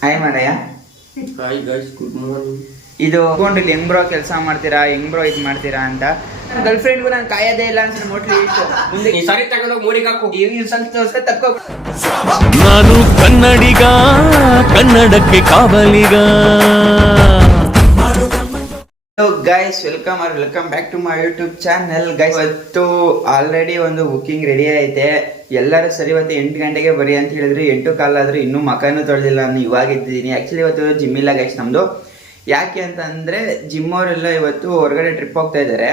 Hi ಮಾಡಯ್ಯ. Hi guys, good morning. ಇದು ಇಲ್ಲಿ ಹೆಂಗ್ ಬ್ರೋ ಕೆಲಸ ಮಾಡ್ತೀರಾ, ಹೆಂಗ್ ಬ್ರೋ ಇದು ಮಾಡ್ತೀರಾ ಅಂತ ನನ್ನ ಗರ್ಲ್ ಫ್ರೆಂಡ್ಗೂ ನಾನು ಕಾಯೋದೇ ಇಲ್ಲ ಅಂತ ಮೋಟ್ಲಿ ಇತ್ತು. ಮುಂದೆ ಈ ಸಾರಿ ತಗೊಂಡೋಗಿ ಮೂರಿಗೆ ಹಾಕು. ಈ ಸಂತೋಷ ತಕ್ಕೋ. ನಾನು ಕನ್ನಡಿಗ, ಕನ್ನಡಕ್ಕೆ ಕಾವಲಿಗ. Hello guys, welcome back to my YouTube channel. Guys, ಇವತ್ತು ಆಲ್ರೆಡಿ ಒಂದು ಬುಕ್ಕಿಂಗ್ ರೆಡಿ ಐತೆ. ಎಲ್ಲರೂ ಸರಿ ಇವತ್ತು 8 ಗಂಟೆಗೆ ಬರಿ ಅಂತ ಹೇಳಿದ್ರು. 8:15 ಆದ್ರೂ ಇನ್ನೂ ಮಕನೂ ತೊಳೆದಿಲ್ಲ. ನಾನು ಇವಾಗ ಇದ್ದೀನಿ. ಆ್ಯಕ್ಚುಲಿ ಇವತ್ತು ಜಿಮ್ ಇಲ್ಲ ಗೈಸ್ ನಮ್ಮದು. ಯಾಕೆ ಅಂತಂದರೆ ಜಿಮ್ ಅವರೆಲ್ಲ ಇವತ್ತು ಹೊರಗಡೆ ಟ್ರಿಪ್ ಹೋಗ್ತಾ ಇದ್ದಾರೆ.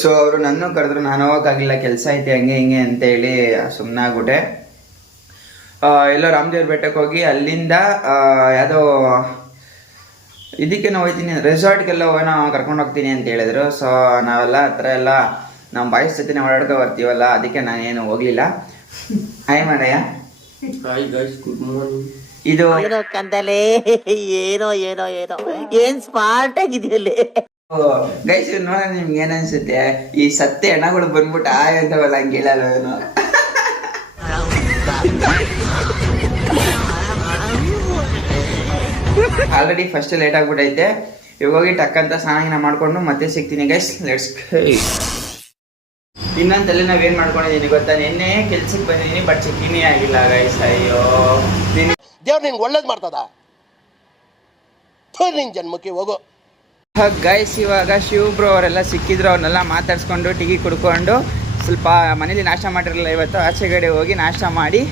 ಸೊ ಅವರು ನನ್ನ ಕರೆದ್ರು, ನಾನು ಹೋಗೋಕ್ಕಾಗಿಲ್ಲ, ಕೆಲಸ ಐತೆ ಹಂಗೆ ಹಿಂಗೆ ಅಂತೇಳಿ ಸುಮ್ಮನೆ ಆಗ್ಬಿಟ್ಟೆ. ಎಲ್ಲೋ ರಾಮದೇವ್ರ ಬೆಟ್ಟಕ್ಕೆ ಹೋಗಿ ಅಲ್ಲಿಂದ ಯಾವುದೋ ಇದಕ್ಕೆ ನಾವು ಹೋಗ್ತೀನಿ, ರೆಸಾರ್ಟ್ಗೆಲ್ಲ ಹೋಗೋಣ, ಕರ್ಕೊಂಡು ಹೋಗ್ತೀನಿ ಅಂತ ಹೇಳಿದ್ರು. ಸೊ ನಾವೆಲ್ಲ ಹತ್ರ ಎಲ್ಲ ನಮ್ಮ ಬಾಯ್ಸ್ ಜೊತೆ ಓಡಾಡ್ಕೊ ಬರ್ತೀವಲ್ಲ, ಅದಕ್ಕೆ ನಾನೇನು ಹೋಗ್ಲಿಲ್ಲ. ಹಾಯ್ ಮಾಡಯ್ಯ. Hi guys, good morning. ಇದು ಏನೋ ಕಂದಲೆ, ಏನೋ ಏನೋ ಏನೋ ಏನ್ ಸ್ಮಾರ್ಟ್ ಆಗಿದೆಯಲ್ಲಿ. ಗೈಸ್ ನೋಡೋಣ ನಿಮ್ಗೆ ಏನ್ ಅನ್ಸುತ್ತೆ. ಈ ಸತ್ತೆ ಹೆಣಗಳು ಬಂದ್ಬಿಟ್ಟು ಅಂತವಲ್ಲ, ಹಂಗೆ ಹೇಳಲ್ಲ ಏನು. ಆಲ್ರೆಡಿ ಫಸ್ಟ್ ಲೇಟ್ ಆಗ್ಬಿಟ್ಟೈತೆ. ಇವಾಗ ಹೋಗಿ ಟಕ್ಕಂತ ಸ್ನಾನ ಮಾಡ್ಕೊಂಡು ಮತ್ತೆ ಸಿಗ್ತೀನಿ ಗೈಸ್. ಲೆಟ್ಸ್. ಇನ್ನೊಂದಲ್ಲಿ ನಾವೇನ್ ಮಾಡ್ಕೊಂಡಿದೀನಿ ಗೊತ್ತಾ, ನಿನ್ನೆ ಕೆಲ್ಸಕ್ಕೆ ಬಂದಿದ್ದೀನಿ, ಬಟ್ ಚೆಕ್ಕಿನೇ ಆಗಿಲ್ಲ ಗೈಸ್. ಅಯ್ಯೋ, ದೇವ್ರು ನಿಂಗೆ ಒಳ್ಳೇದು ಮಾಡ್ತದ, ನಿನ್ ಜನ್ಮಕ್ಕೆ ಹೋಗೋ. ಗೈಸ್ ಇವಾಗ ಶಿವ್ ಬ್ರೋ ಅವರೆಲ್ಲ ಸಿಕ್ಕಿದ್ರು. ಅವ್ರನ್ನೆಲ್ಲ ಮಾತಾಡ್ಸ್ಕೊಂಡು ಟೀ ಕುಡ್ಕೊಂಡು ಸ್ವಲ್ಪ ಮನೇಲಿ ನಾಷ್ಟ ಮಾಡಿರಲಿಲ್ಲ ಇವತ್ತು, ಆಚೆಗಡೆ ಹೋಗಿ ನಾಷ್ಟ ಮಾಡಿ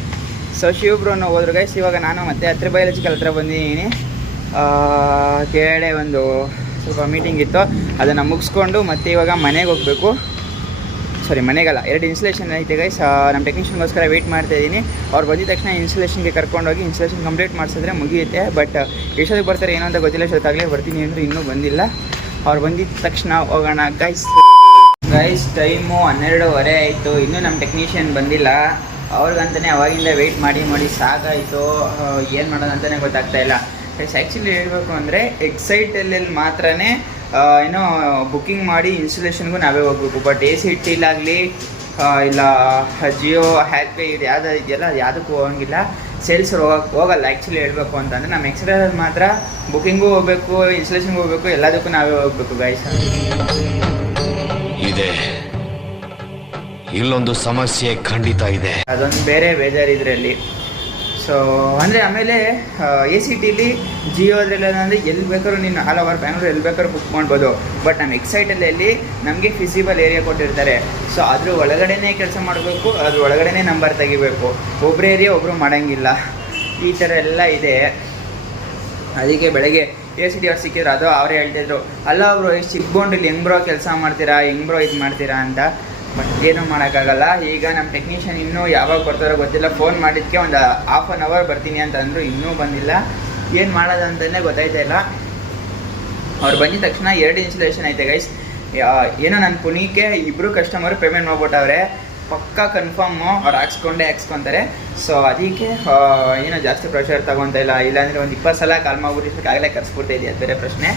ಸೊ ಶಿವ್ ಬ್ರೋನು ಹೋದ್ರು ಗೈಸ್. ಇವಾಗ ನಾನು ಮತ್ತೆ ಹತ್ರ ಬಯಾಲಜಿಕಲ್ ಹತ್ರ ಬಂದಿದ್ದೀನಿ. ಕೆಳಗಡೆ ಒಂದು ಸ್ವಲ್ಪ ಮೀಟಿಂಗ್ ಇತ್ತು, ಅದನ್ನು ಮುಗಿಸ್ಕೊಂಡು ಮತ್ತೆ ಇವಾಗ ಮನೆಗೆ ಹೋಗಬೇಕು. ಸಾರಿ, ಮನೆಗಲ್ಲ, 2 ಇನ್ಸ್ಟಾಲೇಷನ್ ಐತೆ ಗೈಸ್. ನಮ್ಮ ಟೆಕ್ನಿಷಿಯನ್ಗೋಸ್ಕರ ವೆಯ್ಟ್ ಮಾಡ್ತಾ ಇದ್ದೀನಿ. ಅವ್ರು ಬಂದಿದ ತಕ್ಷಣ ಇನ್ಸ್ಟಾಲೇಷನ್ಗೆ ಕರ್ಕೊಂಡೋಗಿ ಇನ್ಸ್ಟಾಲೇಷನ್ ಕಂಪ್ಲೀಟ್ ಮಾಡಿಸಿದ್ರೆ ಮುಗಿಯುತ್ತೆ. ಬಟ್ ಎಷ್ಟೊತ್ತಿಗೆ ಬರ್ತಾರೆ ಏನೋ ಅಂತ ಗೊತ್ತಿಲ್ಲ. ಎಷ್ಟೊತ್ತಾಗಲೇ ಬರ್ತೀನಿ ಅಂದರೆ ಇನ್ನೂ ಬಂದಿಲ್ಲ. ಅವ್ರು ಬಂದಿದ್ದ ತಕ್ಷಣ ಹೋಗೋಣ ಗೈಸ್. ಟೈಮು 12:15 ಆಯಿತು, ಇನ್ನೂ ನಮ್ಮ ಟೆಕ್ನಿಷಿಯನ್ ಬಂದಿಲ್ಲ. ಅವ್ರಿಗಂತಲೇ ಅವಾಗಿಂದ ವೆಯ್ಟ್ ಮಾಡಿ ಸಾಕಾಯಿತು. ಏನು ಮಾಡೋದು ಅಂತಲೇ ಗೊತ್ತಾಗ್ತಾ ಇಲ್ಲ ಗೈಸ್. ಆ್ಯಕ್ಚುಲಿ ಹೇಳಬೇಕು ಅಂದರೆ ಎಕ್ಸೈಟಲ್ಲಿ ಮಾತ್ರನೇ ಏನೋ ಬುಕ್ಕಿಂಗ್ ಮಾಡಿ ಇನ್ಸ್ಟಾಲೇಷನ್ಗೂ ನಾವೇ ಹೋಗ್ಬೇಕು. ಬಟ್ ACTಲಾಗಲಿ ಇಲ್ಲ ಜಿಯೋ ಹ್ಯಾಪಿ ಇದು ಯಾವ್ದು ಇದೆಯಲ್ಲ, ಯಾವುದಕ್ಕೂ ಹೋಗಂಗಿಲ್ಲ. ಸೇಲ್ಸ್ ಹೋಗಲ್ಲ ಆ್ಯಕ್ಚುಲಿ ಹೇಳಬೇಕು ಅಂತಂದರೆ. ನಮ್ಮ ಎಕ್ಸ್ಟ್ರಲ್ಲಿ ಮಾತ್ರ ಬುಕ್ಕಿಂಗೂ ಹೋಗಬೇಕು, ಇನ್ಸ್ಟಾಲೇಷನ್ಗೂ ಹೋಗಬೇಕು, ಎಲ್ಲದಕ್ಕೂ ನಾವೇ ಹೋಗಬೇಕು ಗೈಸ್. ಇದೆ ಇಲ್ಲೊಂದು ಸಮಸ್ಯೆ ಖಂಡಿತ ಇದೆ. ಅದೊಂದು ಬೇರೆ ಬೇಜಾರು ಇದರಲ್ಲಿ. ಸೊ ಅಂದರೆ ಆಮೇಲೆ ACTಲಿ ಜಿಯೋದ್ರಲ್ಲಿ ಅಂದರೆ ಎಲ್ಲಿ ಬೇಕಾದ್ರೂ ನೀನು ಆಲ್ ಓವರ್ ಬ್ಯಾಂಗ್ಳೂರು ಎಲ್ಲಿ ಬೇಕಾದ್ರೂ ಬುಕ್ ಮಾಡ್ಬೋದು. ಬಟ್ ನಮ್ಮ ಎಕ್ಸೈಟಲ್ಲಿ ನಮಗೆ ಫಿಸಿಬಲ್ ಏರಿಯಾ ಕೊಟ್ಟಿರ್ತಾರೆ. ಸೊ ಅದ್ರ ಒಳಗಡೆನೇ ಕೆಲಸ ಮಾಡಬೇಕು, ಅದ್ರ ಒಳಗಡೆನೇ ನಂಬರ್ ತೆಗಿಬೇಕು. ಒಬ್ಬರು ಏರಿಯಾ ಒಬ್ಬರು ಮಾಡೋಂಗಿಲ್ಲ, ಈ ಥರ ಎಲ್ಲ ಇದೆ. ಅದಕ್ಕೆ ಬೆಳಗ್ಗೆ ACT ಅವ್ರು ಸಿಕ್ಕಿದ್ರು, ಅದು ಅವರೇ ಹೇಳ್ತಿದ್ರು, ಅಲ್ಲ ಅವರು ಚಿಕ್ಕಬೌಂಡ್ರಿಲಿ ಹೆಂಗ್ ಬ್ರೋ ಕೆಲಸ ಮಾಡ್ತೀರಾ, ಹೆಂಗ್ ಬ್ರೋ ಇದು ಮಾಡ್ತೀರಾ ಅಂತ. ಬಟ್ ಏನೂ ಮಾಡೋಕ್ಕಾಗಲ್ಲ. ಈಗ ನಮ್ಮ ಟೆಕ್ನಿಷಿಯನ್ ಇನ್ನೂ ಯಾವಾಗ ಬರ್ತಾರೋ ಗೊತ್ತಿಲ್ಲ. ಫೋನ್ ಮಾಡಿದ್ದಕ್ಕೆ ಒಂದು ½ ಅನ್ ಅವರ್ ಬರ್ತೀನಿ ಅಂತಂದರು, ಇನ್ನೂ ಬಂದಿಲ್ಲ. ಏನು ಮಾಡೋದು ಅಂತಲೇ ಗೊತ್ತಾಯ್ತಾ ಇಲ್ಲ. ಅವ್ರು ಬಂದಿದ ತಕ್ಷಣ 2 ಇನ್ಸ್ಟಾಲೇಷನ್ ಐತೆ ಗೈಸ್. ಏನೋ ನನ್ನ ಪುನೀಕೆ 2 ಕಸ್ಟಮರು ಪೇಮೆಂಟ್ ಮಾಡ್ಬಿಟ್ಟವ್ರೆ. ಪಕ್ಕಾ ಕನ್ಫರ್ಮು, ಅವ್ರು ಹಾಕ್ಸ್ಕೊಂತಾರೆ. ಸೊ ಅದಕ್ಕೆ ಏನೋ ಜಾಸ್ತಿ ಪ್ರೆಷರ್ ತಗೊತಾ ಇಲ್ಲ. ಇಲ್ಲಾಂದರೆ ಒಂದು 20 ಸಲ ಕಾಲ್ ಮಾಡ್ಬಿಟ್ಟು ಆಗಲೇ ಕರ್ಸ್ಬಿಡ್ತಾ ಇದೆಯಾ, ಅದು ಬೇರೆ ಪ್ರಶ್ನೆ.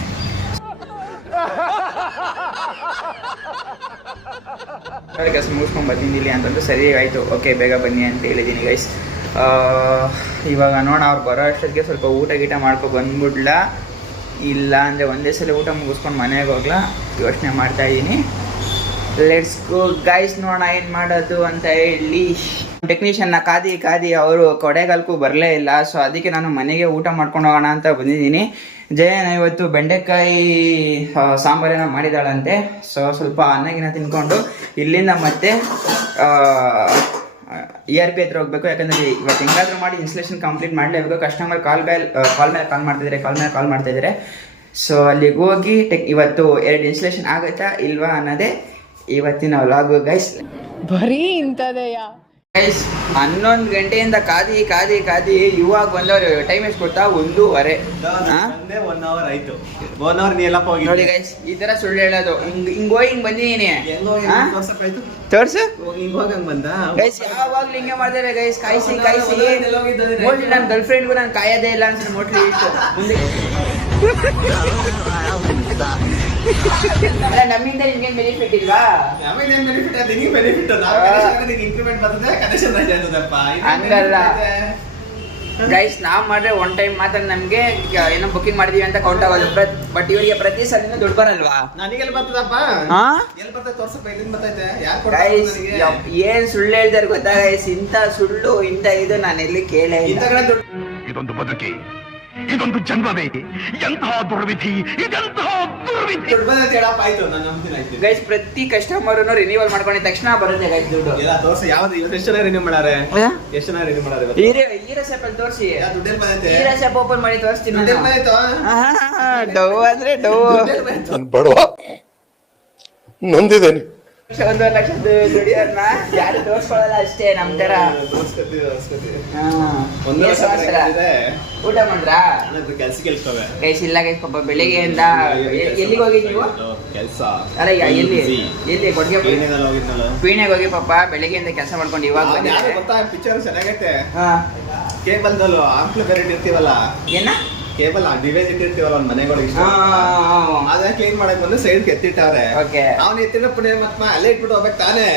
ಕೆಲಸ ಮುಗಿಸ್ಕೊಂಡು ಬಂದಿದ್ದಿಲ್ಲ ಅಂತಂದು ಸರಿ ಆಯಿತು, ಓಕೆ ಬೇಗ ಬನ್ನಿ ಅಂತ ಹೇಳಿದ್ದೀನಿ ಗೈಸ್. ಇವಾಗ ನೋಡೋಣ, ಅವ್ರು ಬರೋ ಅಷ್ಟೊತ್ತಿಗೆ ಸ್ವಲ್ಪ ಊಟ ಗೀಟ ಬಂದ್ಬಿಡ್ಲ, ಇಲ್ಲ ಅಂದರೆ ಒಂದೇ ಸಲ ಊಟ ಮುಗಿಸ್ಕೊಂಡು ಮನೆಗೆ ಹೋಗ್ಲಾ ಯೋಚನೆ ಮಾಡ್ತಾಯಿದ್ದೀನಿ. ಲೆಟ್ಸ್ ಗೋ ಗೈಸ್, ನೋಡೋಣ ಏನು ಮಾಡೋದು ಅಂತ ಹೇಳಿ. ಟೆಕ್ನಿಷಿಯನ್ನ ಕಾದಿ ಅವರು ಕೊಡೆಗಾಲಕ್ಕೂ ಬರಲೇ ಇಲ್ಲ. ಸೊ ಅದಕ್ಕೆ ನಾನು ಮನೆಗೆ ಊಟ ಮಾಡ್ಕೊಂಡು ಹೋಗೋಣ ಅಂತ ಬಂದಿದ್ದೀನಿ. ಜಯನ ಇವತ್ತು ಬೆಂಡೆಕಾಯಿ ಸಾಂಬಾರೇನೋ ಮಾಡಿದಾಳಂತೆ. ಸೊ ಸ್ವಲ್ಪ ಅನ್ನಗಿನ ತಿನ್ಕೊಂಡು ಇಲ್ಲಿಂದ ಮತ್ತೆ ERP ಹತ್ರ ಹೋಗ್ಬೇಕು. ಯಾಕಂದರೆ ಇವತ್ತು ಹೆಂಗಾದ್ರೂ ಮಾಡಿ ಇನ್ಸ್ಟಾಲೇಷನ್ ಕಂಪ್ಲೀಟ್ ಮಾಡಲೇಬೇಕು. ಕಸ್ಟಮರ್ ಕಾಲ್ ಮೇಲೆ ಕಾಲ್ ಮಾಡ್ತಾಯಿದ್ದಾರೆ. ಸೊ ಅಲ್ಲಿಗೆ ಹೋಗಿ ಇವತ್ತು 2 ಇನ್ಸ್ಟಾಲೇಷನ್ ಆಗುತ್ತಾ ಇಲ್ವಾ ಅನ್ನೋದೇ ಇವತ್ತಿನ ವ್ಲಾಗು ಗೈಸ್. ಬರೀ ಇಂಥದೆಯ ಗೈಸ್ 11 ಗಂಟೆಯಿಂದ ಕಾದಿ ಇವಾಗ ಬಂದವ್ರು. ಟೈಮ್ ಎಷ್ಟು ಗೊತ್ತಾ? 1:15. 1 ಅವರ್ ಆಯ್ತು. 1 ಅವರ್ ನೀ ಎಲ್ಲಪ್ಪ ಹೋಗಿ ನೋಡಿ ಗೈಸ್, ಈ ತರ ಸುಳ್ಳು ಹೇಳೋದು. ಹಿಂಗ್ ಹೋಗಿ ಹಿಂಗ್ ಬಂದಿದ್ದೀನಿ. ತೋರ್ಸು. ಹಿಂಗ್ ಹೋಗಂಗ್ ಬಂದ ಗೈಸ್, ಯಾವಾಗ್ಲೂ ಹಿಂಗೆ ಮಾಡ್ತಾರೆ ಗೈಸ್. ಕಾಯಿಸಿ ಮೋಸ್ಟ್ಲಿ ನನ್ನ ಗರ್ಲ್ ಫ್ರೆಂಡ್ಗೂ ನಾನು ಕಾಯೋದೇ ಇಲ್ಲ ಅಂತ ಮೋಸ್ಟ್ಲಿ ಇಷ್ಟು ಮುಂದೆ. ಅಲ್ಲ, ನಮ್ಮಿಂದ ನಿಮ್ಗೆ ಬೆನಿಫಿಟ್ ಇಲ್ವಾ? ಬೆನಿಫಿಟ್. 1 ಹಂಗಲ್ಲ ಗೈಸ್ ನಾವ್ ಮಾಡ್ರೆ ಒನ್ ಟೈಮ್ ಮಾತ್ರ ನಮ್ಗೆ ಏನೋ ಬುಕಿಂಗ್ ಮಾಡಿದೀವಿ ಅಂತ ಕೌಂಟ್ ಆಗೋದು. ಬಟ್ ಇವರಿಗೆ ಪ್ರತಿ ಸಲ ದುಡ್ಡು ಬರಲ್ವಾ? ನನಗೆಲ್ಲ ಬರ್ತದಪ್ಪ, ಹಾ ಎಲ್ಲಿ ಬರ್ತದೆ ತೋರ್ಸಪ್ಪ, ಇದನ್ನ ಬರ್ತೈತೆ ಗೈಸ್ ಏನ್ ಸುಳ್ಳು ಹೇಳ್ತಾರೆ ಗೊತ್ತಾ ಗೈಸ್? ಇಂಥ ಸುಳ್ಳು ಇಂಥ ಇದು ನಾನು ಎಲ್ಲಿ ಕೇಳೇ ಇಲ್ಲ. ಇಂಥ ಕಡೆ ದುಡ್ಡು ಇದೊಂದು ಬದುಕಿ, ಇದೊಂದು ಜನ್ಮವೇ, ಎಂತಹ ದುರ್ವಿಧಿ, ಇದೆಂತಹ ದುರ್ವಿಧಿ. ದುಡ್ಡು ಬಂದೈತೆ ಹೇಳಪ್ಪ, ಆಯ್ತು ನಾನು ನಂಬ್ತೀನಿ. ಆಯ್ತು ಗೈಸ್ ಪ್ರತಿ ಕಸ್ಟಮರ್ನು ರಿನ್ಯೂವಲ್ ಮಾಡ್ಕೊಂಡಿದ ತಕ್ಷಣ ಬರುತ್ತೆ ಗೈಸ್ ದುಡ್ಡು. ಎಲ್ಲ ತೋರ್ಸಿ, ಯಾವ್ದು ಇವತ್ತು ಎಷ್ಟು ಜನ ರಿನ್ಯೂ ಮಾಡಾರೆ, ಎಷ್ಟು ಜನ ರಿನ್ಯೂ ಮಾಡಾರೆ ಇವತ್ತು? ಈರಸೆಪ್ ಅಲ್ಲಿ ತೋರಿಸಿ, ದುಡ್ಡೆಲ್ಲಿ ಬಂದೈತೆ? ಈರಸೆಪ್ ಓಪನ್ ಮಾಡಿ ತೋರಿಸ್ತೀನಿ. ದುಡ್ಡೆಲ್ಲಿ ಬಂದೈತೋ? ಡವ್ ಅಂದ್ರೆ ಡವ್. ನಾನು ಬಡವ ನೊಂದಿದ್ದೇನೆ. 1 ಲಕ್ಷ ದುಡಿಯೋರ್ನ ಯಾರು ತೋರ್ಸ್ಕೊಳ್ಳಲ್ಲ ಅಷ್ಟೇ ನಮ್ ತರ. ತೋರ್ಸ್ಕೊತೀವಿ. ಏನ್ ಸಮಾಚಾರ? ಊಟ ಮಾಡ್ರಾ? ಕೆಲ್ಸಕ್ಕೆ ಹೇಳ್ತವೆ ಗೈಸ್ ಇಲ್ಲ ಗೈಸ್, ಪಾಪ ಬೆಳಿಗ್ಗೆಯಿಂದ ಎಲ್ಲಿಗೆ ಹೋಗಿದ್ ನೀವು? ಕೆಲಸ ಅಲ್ಲ ಎಲ್ಲಿ ಕೊಡ್ಗೆ ಹೋಗಿದ್ನಲ್ಲ, ಪೀಣ್ಯಾಗ ಹೋಗಿ ಪಾಪ ಬೆಳಿಗ್ಗೆಯಿಂದ ಕೆಲಸ ಮಾಡ್ಕೊಂಡು ಇವಾಗ ಯಾರು ಬಂದಿದ್ದಾರೆ. ಗೊತ್ತಾ, ಪಿಕ್ಚರ್ ಚೆನ್ನಾಗೈತೆ. ಹಾ ಕೇಬಲ್ದಲ್ಲೂ ಆಂಪ್ಲಿ ಬೇರೆ ಇಟ್ಟಿರ್ತೀವಲ್ಲ, ಏನ ಕೇಬಲ್ ಡಿವೈಸ್ ಇಟ್ಟಿರ್ತೀವಲ್ಲ ಒಂದ್ ಮನೆಗಳಿಗೆ ಇಷ್ಟ, ಅದನ್ನ ಕ್ಲೀನ್ ಮಾಡಕ್ ಬಂದು ಸೈಡ್ ಎತ್ತಿಟ್ಟವ್ರೆ. ಓಕೆ ಅವ್ನ ಎತ್ತಿನ ಪುಣ್ಯ ಮತ್ ಅಲ್ಲೇ ಇಟ್ಬಿಟ್ಟು ಹೋಗ್ಬೇಕು ತಾನೇ,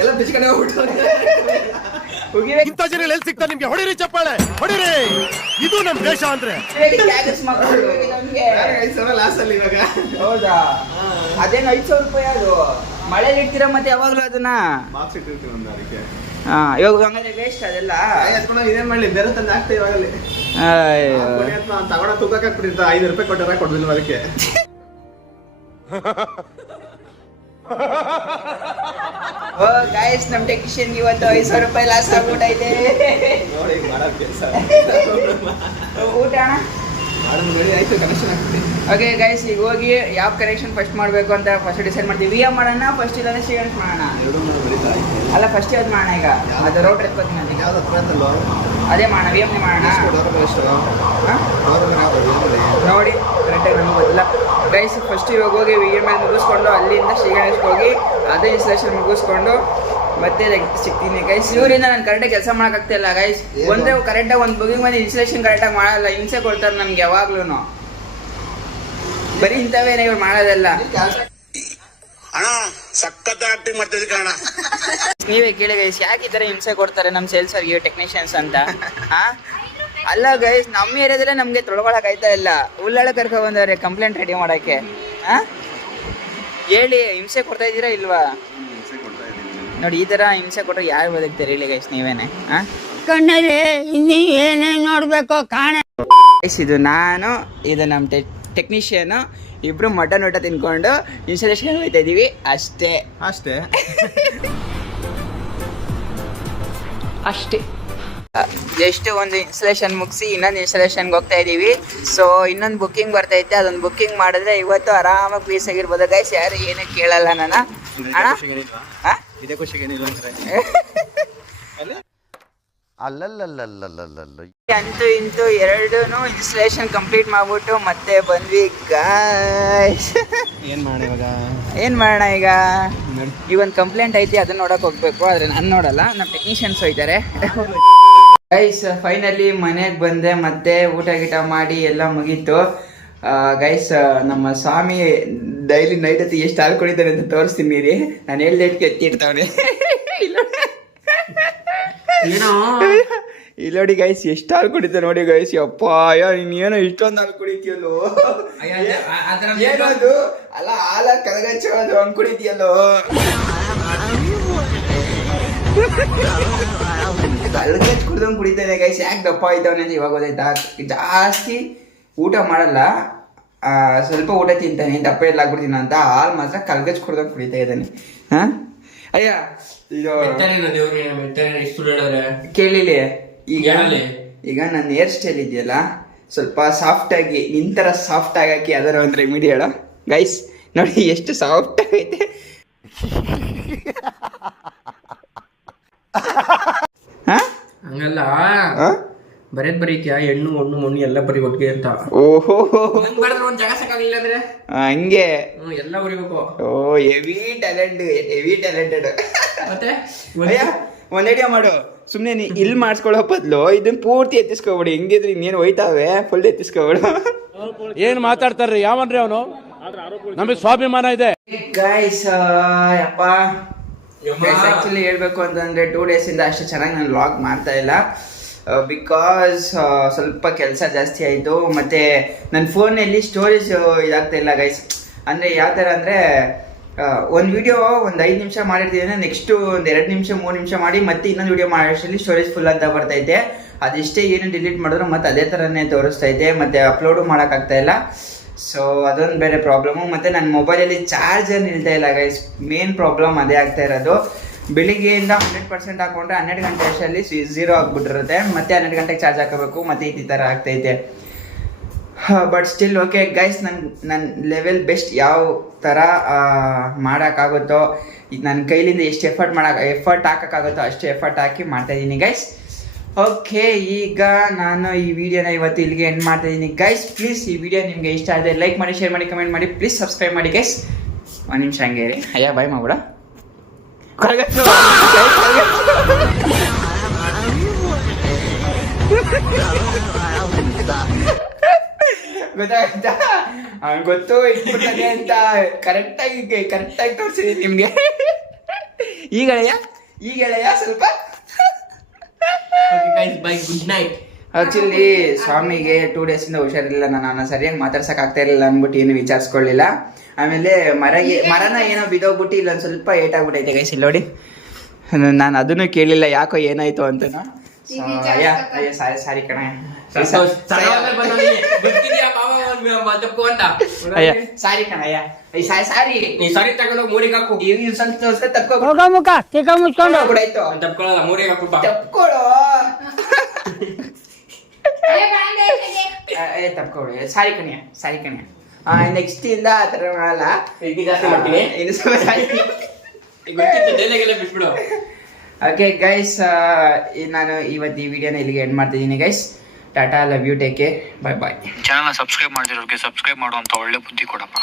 ಎಲ್ಲ ಬಿಚ್ಕಡೆ ಹೋಗ್ಬಿಟ್ಟು ಇಂಥ ಜನ ಎಲ್ಲಿ ಸಿಗ್ತಾರೆ ನಿಮ್ಗೆ? ಹೊಡಿರಿ ಚಪ್ಪಾಳೆ, ಹೊಡಿರಿ. ಇದು ನಮ್ ದೇಶ ಅಂದ್ರೆ. ಲಾಸ್ ಅಲ್ಲಿ ಇವಾಗ. ಹೌದಾ? ಅದೇನು 5,000 ರೂಪಾಯಿ ಅದು ಮಳೆಲಿ ಇಡ್ತೀರಾ ಮತ್ತೆ ಯಾವಾಗ್ಲೂ ಅದನ್ನ? ಬಾಕ್ಸ್ ಇಟ್ಟಿರ್ತೀವಿ ಒಂದು ಅದಕ್ಕೆ. ಇವಾಗ ಹಂಗಾದ್ರೆ ವೇಸ್ಟ್ ಅದೆಲ್ಲ. ಇದೇನ್ ಮಾಡ್ಲಿ, ಬೇರೆ ತಂದು ಹಾಕ್ತಾ ಇವಾಗಲ್ಲಿ ತಗೊಂಡ ತೂಕಕ್ಕೆ ಹಾಕ್ಬಿಟ್ಟಿರ್ತ. 5 ರೂಪಾಯಿ ಕೊಟ್ಟಾರ, ಕೊಡ್ಲಿಲ್ಲ ಅದಕ್ಕೆ. ಓ ಗಾಯ್ಸ್, ನಮ್ ಟೆಕ್ನಿಷಿಯನ್ ಇವತ್ತು 5,000 ರೂಪಾಯಿ ಲಾಸ್ ಆಗ್ಬಿಟ್ಟೈತೆ. ನೋಡಿ ಮಾಡೋದ್ ಕೆಲಸ. ಊಟ ಅಣ್ಣ ರೆಡಿ ಆಯ್ತು, ಕನೆಕ್ಷನ್ ಆಗ್ತದೆ. ಓಕೆ ಗೈಸ್, ಈಗ ಹೋಗಿ ಯಾವ ಕನೆಕ್ಷನ್ ಫಸ್ಟ್ ಮಾಡಬೇಕು ಅಂತ ಫಸ್ಟ್ ಡಿಸೈಡ್ ಮಾಡ್ತೀವಿ. ವಿ ಎಂ ಮಾಡೋಣ ಫಸ್ಟ್, ಇಲ್ಲಾಂದ್ರೆ ಸಿಎನ್ಎಸ್ ಮಾಡೋಣ? ಅಲ್ಲ ಫಸ್ಟ್ ಯಾವ್ದು ಮಾಡೋಣ? ಈಗ ಅದು ರೋಡ್ ಎತ್ಕೋತೀನಿ ಅಂತ. ಯಾವ್ದು ಹತ್ರ ಅಂತಲ್ಲೋ ಅದೇ ಮಾಡೋಣ, ವಿ ಎಂ ಮಾಡೋಣ. ಎಷ್ಟು ನೋಡಿ ಕರೆಕ್ಟಾಗಿ ನಮಗೆ ಗೊತ್ತಿಲ್ಲ ಗೈಸ್. ಫಸ್ಟ್ ಇವಾಗ ಹೋಗಿ ವಿ ಎಂ ಎಲ್ ಮುಗಿಸ್ಕೊಂಡು ಅಲ್ಲಿಂದ ಶ್ರೀಗಣೇಶ್ಗೆ ಹೋಗಿ ಅದೇ ಇನ್ಸ್ಟಾಲೇಷನ್ ಮುಗಿಸ್ಕೊಂಡು ಮತ್ತೆ ಸಿಗ್ತೀನಿ ಗೈಸ್. ಇವರಿಂದ ನಾನು ಕರೆಕ್ಟಾಗಿ ಕೆಲಸ ಮಾಡೋಕ್ಕಾಗ್ತಿಲ್ಲ ಗೈಸ್. ಒಂದೇ ಕರೆಕ್ಟಾಗಿ ಒಂದು ಬುಕಿಂಗ್ ಬಂದು ಇನ್ಸ್ಟಾಲೇಷನ್ ಕರೆಕ್ಟಾಗಿ ಮಾಡಲ್ಲ, ಹಿಂಸೆ ಕೊಡ್ತಾರೆ ನಮ್ಗೆ ಯಾವಾಗ್ಲೂ. ಬರೀ ಇಂಥವೇನೆ ಇವ್ರು ಮಾಡೋದಲ್ಲ. ಅಣ್ಣ ಸಖತ್ ಆಕ್ಟಿಂಗ್ ಮಾಡ್ತಿದ್ದೆ ಕಣ. ನೀವೇ ಕೇಳಿ ಗೈಸ್, ಯಾಕೆ ಈ ಥರ ಹಿಂಸೆ ಕೊಡ್ತಾರೆ ನಮ್ಮ ಸೇಲ್ಸರ್ಗೆ, ಟೆಕ್ನಿಷಿಯನ್ಸ್ ಅಂತ? ಅಲ್ಲ ಗೈಸ್, ನಮ್ಮ ಏರಿಯಾದಲ್ಲೇ ನಮಗೆ ತೊಳ್ಕೊಳಕ್ ಆಯ್ತಾ ಇಲ್ಲ. ಉಳ್ಳಾಳ ಕರ್ಕೊ ಬಂದವ್ರೆ ಕಂಪ್ಲೇಂಟ್ ರೆಡಿ ಮಾಡೋಕ್ಕೆ. ಹೇಳಿ, ಹಿಂಸೆ ಕೊಡ್ತಾ ಇದ್ದೀರಾ ಇಲ್ವಾ? ನೋಡಿ ಈ ಥರ ಹಿಂಸೆ ಕೊಟ್ಟರೆ ಯಾರು ಬದುಕ್ತಾರೆ ಹೇಳಿ ಗೈಸ್, ನೀವೇನೆ. ಕಣ್ಣಲ್ಲಿ ಇನ್ನೀ ಏನೇನು ನೋಡ್ಬೇಕು ಕಾಣ. ಗೈಸ್ ಇದು ನಾನು, ಇದು ನಮ್ಮ ಟೆಕ್ನಿಷಿಯನು, ಇಬ್ರು ಮಟನ್ ಊಟ ತಿನ್ಕೊಂಡು ಇನ್ಸ್ಟಾಲೇಷನ್ ಹೋಗ್ತಾ ಇದೀವಿ ಅಷ್ಟೇ. ಜಸ್ಟ್ ಒಂದು ಇನ್ಸ್ಟಾಲೇಷನ್ ಮುಗಿಸಿ ಇನ್ನೊಂದು ಇನ್ಸ್ಟಾಲೇಷನ್ಗೆ ಹೋಗ್ತಾ ಇದೀವಿ. ಸೊ ಇನ್ನೊಂದು ಬುಕ್ಕಿಂಗ್ ಬರ್ತೈತೆ, ಅದೊಂದು ಬುಕ್ಕಿಂಗ್ ಮಾಡಿದ್ರೆ ಇವತ್ತು ಆರಾಮಾಗಿ ಪೀಸ್ ಆಗಿರ್ಬೋದು ಗೈಸ್. ಯಾರು ಏನೂ ಕೇಳಲ್ಲ ನಾನು. ಅಣ್ಣ ಇದೇ ಖುಷಿಗೆ ಏನಿಲ್ಲ ಅಂತೂ ಇಂತೂ ಎರಡೂ ಇನ್ಸ್ಟಾಲೇಷನ್ ಕಂಪ್ಲೀಟ್ ಮಾಡ್ಬಿಟ್ಟು ಮತ್ತೆ ಬಂದ್ವಿ ಗಾಯ್ಸ್. ಏನ್ ಮಾಡೋಣ ಈಗ ಒಂದು ಕಂಪ್ಲೇಂಟ್ ಐತಿ, ಅದನ್ನ ನೋಡಕ್ ಹೋಗ್ಬೇಕು. ಆದ್ರೆ ನಾನು ನೋಡಲ್ಲ, ನಮ್ಮ ಟೆಕ್ನಿಷಿಯನ್ಸ್ ಹೋಯ್ತಾರೆ ಗೈಸ್. ಫೈನಲಿ ಮನೆಗೆ ಬಂದೆ, ಮತ್ತೆ ಊಟ ಗೀಟ ಮಾಡಿ ಎಲ್ಲ ಮುಗೀತು ಗೈಸ್. ನಮ್ಮ ಸ್ವಾಮಿ ಡೈಲಿ ನೈಟ್ ಹೊತ್ತು ಎಷ್ಟು ಹಾಲು ಕುಡಿತಾರೆ ಅಂತ ತೋರಿಸ್ತೀನಿ ರೀ. ನಾನು ಹೇಳ್ದೆ ಎತ್ತಿಡ್ತಾವ್ರೆ ಇಲ್ಲಿ ನೋಡಿ ಗೈಸ್, ಎಷ್ಟು ಹಾಲು ಕುಡಿತಾರೆ ನೋಡಿ ಗೈಸ್. ಯಪ್ಪ ಇನ್ನೇನೋ ಇಷ್ಟೊಂದು ಹಾಲು ಕುಡಿತೀಯಲ್ಲೋ, ಏನದು ಅಲ್ಲ ಹಾಲ ಕಲಗಚ್ಚೋದು ಹಂಗ್ ಕುಡಿತೀಯಲ್ಲೋ. ಕಲಗಚ್ಚ ಕುಡ್ದಂಗ್ ಕುಡಿತಾನೆ ಗೈಸ್. ಯಾಕೆ ದಪ್ಪ ಆಯ್ತವನೆ ಅಂತ ಇವಾಗ ಗೊತ್ತಾಯ್ತಾ? ಜಾಸ್ತಿ ಊಟ ಮಾಡಲ್ಲ, ಸ್ವಲ್ಪ ಊಟ ತಿಂತಾನೆ, ದಪ್ಪ ಎಲ್ಲ ಆಗ್ಬಿಡ್ತೀನಿ ಅಂತ. ಹಾಲು ಮಾತ್ರ ಕಲ್ಗಚ್ಚ ಕುಡ್ದಂಗ್ ಕುಡಿತಾ ಇದ್ದಾನೆ. ಅಯ್ಯ ಇದು ಕೇಳಿಲಿ, ಈಗ ನನ್ನ ಹೇರ್ ಸ್ಟೈಲ್ ಇದೆಯಲ್ಲ ಸ್ವಲ್ಪ ಸಾಫ್ಟ್ ಆಗಿ, ನಿಂತರ ಸಾಫ್ಟ್ ಆಗಕ್ಕೆ ಯಾವ್ದಾರ ಒಂದು ರೆಮಿಡಿ ಹೇಳ ಗೈಸ್. ನೋಡಿ ಎಷ್ಟು ಸಾಫ್ಟ್ ಆಗೈತೆ. ಹಂಗಲ್ಲ, ಬರೀತ್ಯಾ ಹೆಣ್ಣು ಮಣ್ಣು ಮಣ್ಣು ಎಲ್ಲ ಬರೀ ಒಟ್ಟಿಗೆ ಅಂತ. ಓಹೋ ಒಂದ್ ಜಾಗ ಸಾಕಾಗಿಲ್ಲ ಅಂದ್ರೆ ಹಂಗೆ ಎಲ್ಲ ಬರೀಬೇಕು. ಓ ಹೆವಿ ಟ್ಯಾಲೆಂಟೆಡ್. ಮತ್ತೆ ಒಂದ್ ಐಡಿಯಾ ಮಾಡು, ಸುಮ್ನೆ ನೀ ಇಲ್ಲಿ ಮಾಡಿಸ್ಕೊಳ್ಳೋ ಬದಲು ಇದನ್ನ ಪೂರ್ತಿ ಎತ್ತಿಸ್ಕೊಬಿಡಿ. ಹೆಂಗಿದ್ರೆ ಇನ್ನೇನು ಹೋಯ್ತಾವೆ, ಫುಲ್ ಎತ್ತಿಸ್ಕೊಬಿಡು. ಏನ್ ಮಾತಾಡ್ತಾರ್ರಿ ಯಾವನ್ರಿ ಅವನು? ನಮಗೆ ಸ್ವಾಭಿಮಾನ ಇದೆ ಗೈಸ್. ಯಪ್ಪ ಆಕ್ಚುಲಿ ಹೇಳ್ಬೇಕು ಅಂತಂದ್ರೆ 2 days ಇಂದ ಅಷ್ಟು ಚೆನ್ನಾಗಿ ನಾನು ವ್ಲಾಗ್ ಮಾಡ್ತಾ ಇಲ್ಲ. ಬಿಕಾಸ್ ಸ್ವಲ್ಪ ಕೆಲಸ ಜಾಸ್ತಿ ಆಯಿತು. ಮತ್ತು ನನ್ನ ಫೋನಲ್ಲಿ ಸ್ಟೋರೇಜ್ ಇದಾಗ್ತಾ ಇಲ್ಲ ಗೈಸ್. ಅಂದರೆ ಯಾವ ಥರ ಅಂದರೆ ಒಂದು ವಿಡಿಯೋ ಒಂದು 5 ನಿಮಿಷ ಮಾಡಿರ್ತೀನಿ, ನೆಕ್ಸ್ಟು ಒಂದು 2 ನಿಮಿಷ 3 ನಿಮಿಷ ಮಾಡಿ ಮತ್ತೆ ಇನ್ನೊಂದು ವಿಡಿಯೋ ಮಾಡೋಷ್ಟರಲ್ಲಿ ಸ್ಟೋರೇಜ್ ಫುಲ್ ಅಂತ ಬರ್ತೈತೆ. ಅದೆಷ್ಟೇ ಏನು ಡಿಲೀಟ್ ಮಾಡಿದ್ರು ಮತ್ತೆ ಅದೇ ಥರನೇ ತೋರಿಸ್ತೈತೆ, ಮತ್ತು ಅಪ್ಲೋಡು ಮಾಡೋಕ್ಕಾಗ್ತಾಯಿಲ್ಲ. ಸೊ ಅದೊಂದು ಬೇರೆ ಪ್ರಾಬ್ಲಮ್ಮು. ಮತ್ತು ನನ್ನ ಮೊಬೈಲಲ್ಲಿ ಚಾರ್ಜರ್ ನಿಲ್ತಾ ಇಲ್ಲ ಗೈಸ್. ಮೇನ್ ಪ್ರಾಬ್ಲಮ್ ಅದೇ ಆಗ್ತಾ ಇರೋದು. ಬೆಳಿಗ್ಗೆಯಿಂದ 100% ಹಾಕೊಂಡ್ರೆ 12 ಗಂಟೆ ಅಷ್ಟರಲ್ಲಿ 0 ಆಗಿಬಿಟ್ಟಿರುತ್ತೆ. ಮತ್ತೆ 12 ಗಂಟೆಗೆ ಚಾರ್ಜ್ ಹಾಕೋಬೇಕು, ಮತ್ತೆ ಈ ಥರ ಆಗ್ತೈತೆ. ಬಟ್ ಸ್ಟಿಲ್ ಓಕೆ ಗೈಸ್, ನನ್ನ ಲೆವೆಲ್ ಬೆಸ್ಟ್ ಯಾವ ಥರ ಮಾಡೋಕ್ಕಾಗುತ್ತೋ, ನನ್ನ ಕೈಲಿಂದ ಎಷ್ಟು ಎಫರ್ಟ್ ಹಾಕೋಕ್ಕಾಗುತ್ತೋ ಅಷ್ಟು ಎಫರ್ಟ್ ಹಾಕಿ ಮಾಡ್ತಾಯಿದ್ದೀನಿ ಗೈಸ್. ಓಕೆ, ಈಗ ನಾನು ಈ ವಿಡಿಯೋನ ಇವತ್ತು ಇಲ್ಲಿಗೆ ಎಂಡ್ ಮಾಡ್ತಾಯಿದ್ದೀನಿ ಗೈಸ್. ಪ್ಲೀಸ್ ಈ ವಿಡಿಯೋ ನಿಮಗೆ ಇಷ್ಟ ಆದರೆ ಲೈಕ್ ಮಾಡಿ, ಶೇರ್ ಮಾಡಿ, ಕಮೆಂಟ್ ಮಾಡಿ, ಪ್ಲೀಸ್ ಸಬ್ಸ್ಕ್ರೈಬ್ ಮಾಡಿ ಗೈಸ್. 1 ನಿಮಿಷ ಹಂಗೆ ರೀ. ಅಯ್ಯ ಬಾಯ್ ಮಾಡ್ಬಿಡ. ಗೊತ್ತಾಯ್ತಾ? ಗೊತ್ತು ಇಟ್ಬಿಟ್ಟದೆ ಅಂತ ಕರೆಕ್ಟಾಗಿ ತೋರಿಸಿದೀನಿ ನಿಮ್ಗೆ. ಈಗ ಗೆಳೆಯ ಸ್ವಲ್ಪ ಬೈ, ಗುಡ್ ನೈಟ್. ಆಕ್ಚುಲಿ ಸ್ವಾಮಿಗೆ 2 ಡೇಸಿಂದ ಹುಷಾರಿಲ್ಲ. ನಾನು ಸರಿಯಾಗಿ ಮಾತಾಡ್ಸಕ್ ಆಗ್ತಾ ಇರಲಿಲ್ಲ ಅಂದ್ಬಿಟ್ಟು ಏನು ವಿಚಾರಿಸ್ಕೊಳ್ಳಿಲ್ಲ. ಆಮೇಲೆ ಮರನ ಏನೋ ಬಿದ್ದೋಗ್ಬಿಟ್ಟು ಇಲ್ಲೊಂದು ಸ್ವಲ್ಪ ಏಟಾಗ್ಬಿಟ್ಟೈತೆ ಗೈಸ್. ಇಲ್ಲಿ ನೋಡಿ, ನಾನು ಅದನ್ನು ಕೇಳಿಲ್ಲ ಯಾಕೋ ಏನಾಯ್ತು ಅಂತ. ಸಾರಿ ಕಣ, ಸಾರಿ ಕಣಯ್ಯ, ಸಾರಿ. ನೀ ಸಾರಿ ತಗೊಂಡೋಗಿ ಮೂರಿಗೆ ಹಾಕು. ಹೋಗ ಮುಖ ತಿಕ್ಕ ಮುಚ್ಕೊಂಡು ಬಿಡಾಯ್ತು. ತಪ್ಕೊಳ್ಳೋದ, ಮೂರಿಗೆ ಹಾಕು. ತಪ್ಕೊಳ್ಳೋ, ತಪ್ಕೊಳ್ಳಿ. ಸಾರಿ ಕಣ್ಯ. ನೆಕ್ಸ್ಟ್ ಇಂದ ಆ ಥರ ಮಾಡಲ್ಲ. ಜಾಸ್ತಿ ಮಾಡ್ತೀನಿ. ಇನ್ನು ಸ್ವಲ್ಪ ಸಾರಿ. ಬಿಟ್ಬಿಡು. ಓಕೆ ಗೈಸ್, ನಾನು ಇವತ್ತು ಈ ವಿಡಿಯೋನ ಇಲ್ಲಿಗೆ ಎಂಡ್ ಮಾಡ್ತಿದ್ದೀನಿ ಗೈಸ್. ಟಾಟಾ, love you, take care, bye bye. ಚಾನಲ್ನ ಸಬ್ಸ್ಕ್ರೈಬ್ ಮಾಡಿರೋರಿಗೆ ಸಬ್ಸ್ಕ್ರೈಬ್ ಮಾಡುವಂತ ಒಳ್ಳೆ ಬುದ್ಧಿ ಕೊಡಪ್ಪ.